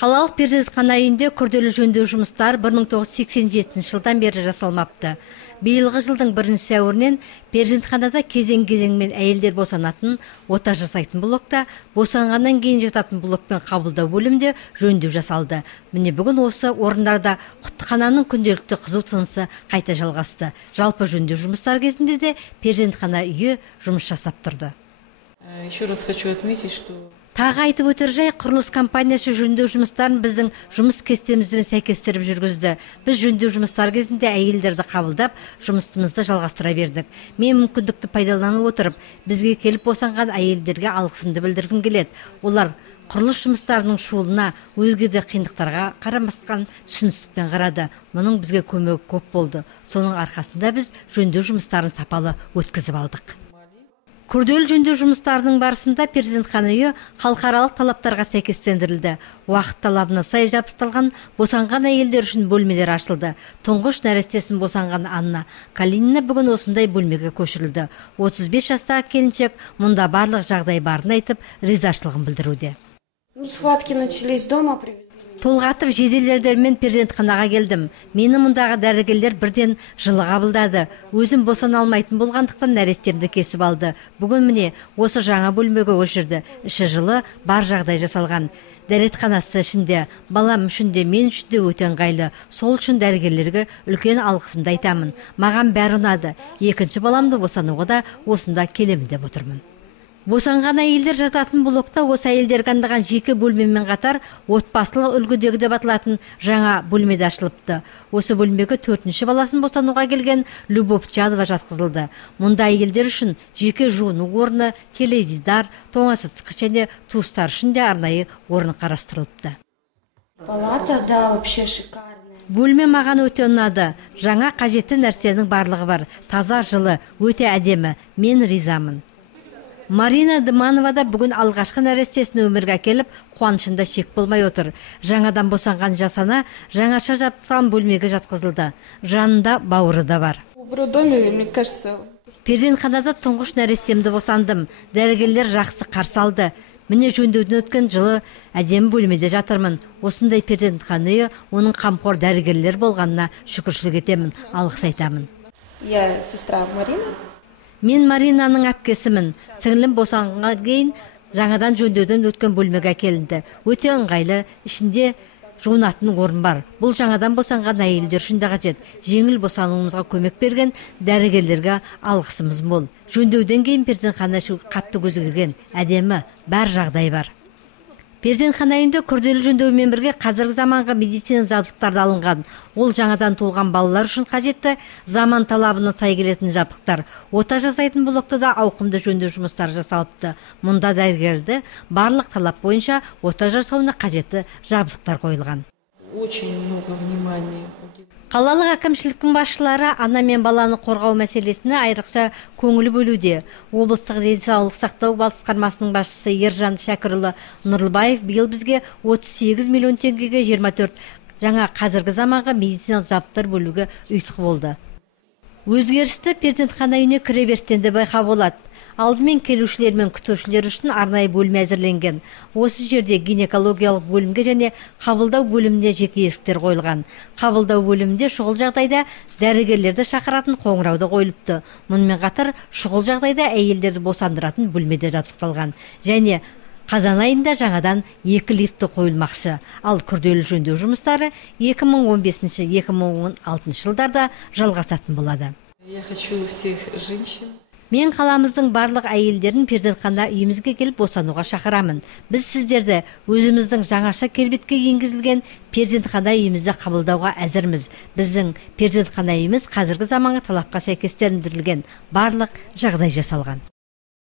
Қалалық перзентхана үйінде күрделі жөндеу жұмыстары 1987 жылдан бері жасалмапты. Биылғы жылдың 1 сәуірінен перзентханада кезең-кезеңмен әйелдер босанатын, ота жасайтын блокта, босанғаннан кейін жататын блокпен қабылдау бөлімде жөндеу жасалды. Міне бүгін осы орындарда құтқананың күнделікті қызу тынысы қайта жалғасты. Жалпы жөндеу жұмыстары кезінде де перзентхана үйі жұмыс жасап тұрды. Еще раз хочу отметить, что Тағы айтып өтер жай, құрылыс компаниясы жөндеу жұмыстарын біздің жұмыс кестемізбен сәйкестіріп жүргізді. Біз жөндеу жұмыстары кезінде әйелдерді қабылдап, жұмысымызды жалғастыра бердік. Мен мүмкіндікті пайдаланып отырып, бізге келіп босанған әйелдерге алғысымды білдіргім келеді. Олар құрылыс жұмыстарының шуылына, өзге де қиындықтарға қарамастан түсіністікпен қарады. Мұның бізге көмегі көп болды. Соның арқасында біз жөндеу жұмыстарын сапалы өткізіп алдық. Күрделі жөндеу жұмыстарының барысында перзентхана үйі халықаралық талаптарға сәйкестендірілді. Уақыт талабына сай жабдықталған босанған әйелдер үшін бөлмелер ашылды. Тұңғыш нәрестесін босанған Анна Калинина бүгін осындай бөлмеге көшірілді. 35 жастағы келіншек мұнда барлық жағдай барын айтып, ризашылығын білдіруде. Схватки начались дома, привезли. Толғатып жедел жәрдеммен перзентханаға келдім. Мені мұндағы дәрігерлер бірден жылы қабылдады. Өзім босана алмайтын болғандықтан нәрестемді кесіп алды. Бүгін міне осы жаңа бөлмеге көшірді. Іші жылы, бар жағдай жасалған. Дәретханасы ішінде, балам үшінде, мен үшінде өте ыңғайлы. Сол үшін дәрігерлерге үлкен алғысымды айтамын. Маған бәрі ұнады. Екінші баламды босануға да осында келемін деп отырмын. Босанған әйелдер жататын блокта осы әйелдерге арналған жеке бөлмемен қатар отбасылық үлгідегі деп аталатын жаңа бөлме де ашылыпты. Осы бөлмеге 4-ші баласын босануға келген Любовь Чадова жатқызылды. Мұнда әйелдер үшін жеке жуыну орны, теледидар, тоңазытқыш және туыстар үшін де арнайы орын қарастырылыпты. Палата, да, вообще шикарная. Бөлме маған өте ұнады. Жаңа қажетті нәрсенің барлығы бар. Таза, жылы, өте әдемі. Мен ризамын. Марина Дыманова да бүгін алғашқы нәрестесін өмірге келіп, қуанышында шек болмай отыр. Жаңадан босанған жасана жаңаша жабдықталған бөлмеге жатқызылды. Жанында бауыры да бар. В роддоме, мне кажется, Перзентханада тұңғыш нәрестемді босандым. Дәрігерлер жақсы қарсы алды. Міне жөндеуден өткен жылы әдемі бөлмеде жатырмын. Осындай перзентхана үйі, оның қамқор дәрігерлер болғанына шүкіршілік етемін, алғыс айтамын. я сестра Марина. Мен Маринаның әпкесімін. Сіңлім босанғаннан кейін жаңадан жөндеуден өткен бөлмеге әкелінді. Өте ыңғайлы, ішінде жуынатын орын бар. Бұл жаңадан босанған әйелдер үшін де қажет. Жеңіл босануымызға көмек берген дәрігерлерге алғысымыз мол. Жөндеуден кейін перзентхана іші қатты көзгерген, әдемі, бар жағдай бар. Перзентхана үйінде күрделі жөндеумен бірге қазіргі заманғы медицина жабдықтары алынған. Ол жаңадан туылған балалар үшін қажетті заман талабына сай келетін жабдықтар. Ота жасайтын блокта да ауқымды жөндеу жұмыстары жасалыпты. Мұнда дәрігерді барлық талап бойынша ота жасауына қажетті жабдықтар қойылған. очень много внимания. Қалалық әкімшіліктің басшылары ана мен баланы қорғау мәселесіне айрықша көңіл бөлуде. Облыстық денсаулық сақтау басқармасының басшысы Ержан Шәкірұлы Нұрлыбаев биыл бізге 38 миллион теңгеге 24 жаңа қазіргі заманғы медициналық жабдықтар бөлуге ұйытқы болды. Өзгерісті перзентхана үйіне кіреберістен де байқап болады. Алдымен келушілер мен күтушілер үшін арнайы бөлме әзірленген. Осы жерде гинекологиялық бөлімге және қабылдау бөліміне жеке есіктер қойылған. Қабылдау бөлімінде шұғыл жағдайда дәрігерлерді шақыратын қоңырауды қойылыпты. Мұнымен қатар шұғыл жағдайда әйелдерді босандыратын бөлмеде жабдықталған. Және қазан айында жаңадан 2 лифті қойылмақшы. Ал күрделі жөндеу жұмыстары 2015-2016 жылдарда жалғасатын болады. Я хочу всех женщин. Мен қаламыздың барлық әйелдерін перзентхана үйімізге келіп босануға шақырамын. Біз сіздерді өзіміздің жаңаша келбетке енгізілген перзентхана үйімізді қабылдауға әзірміз. Біздің перзентхана үйіміз қазіргі заманғы талапқа сәйкестендірілген, барлық жағдай жасалған.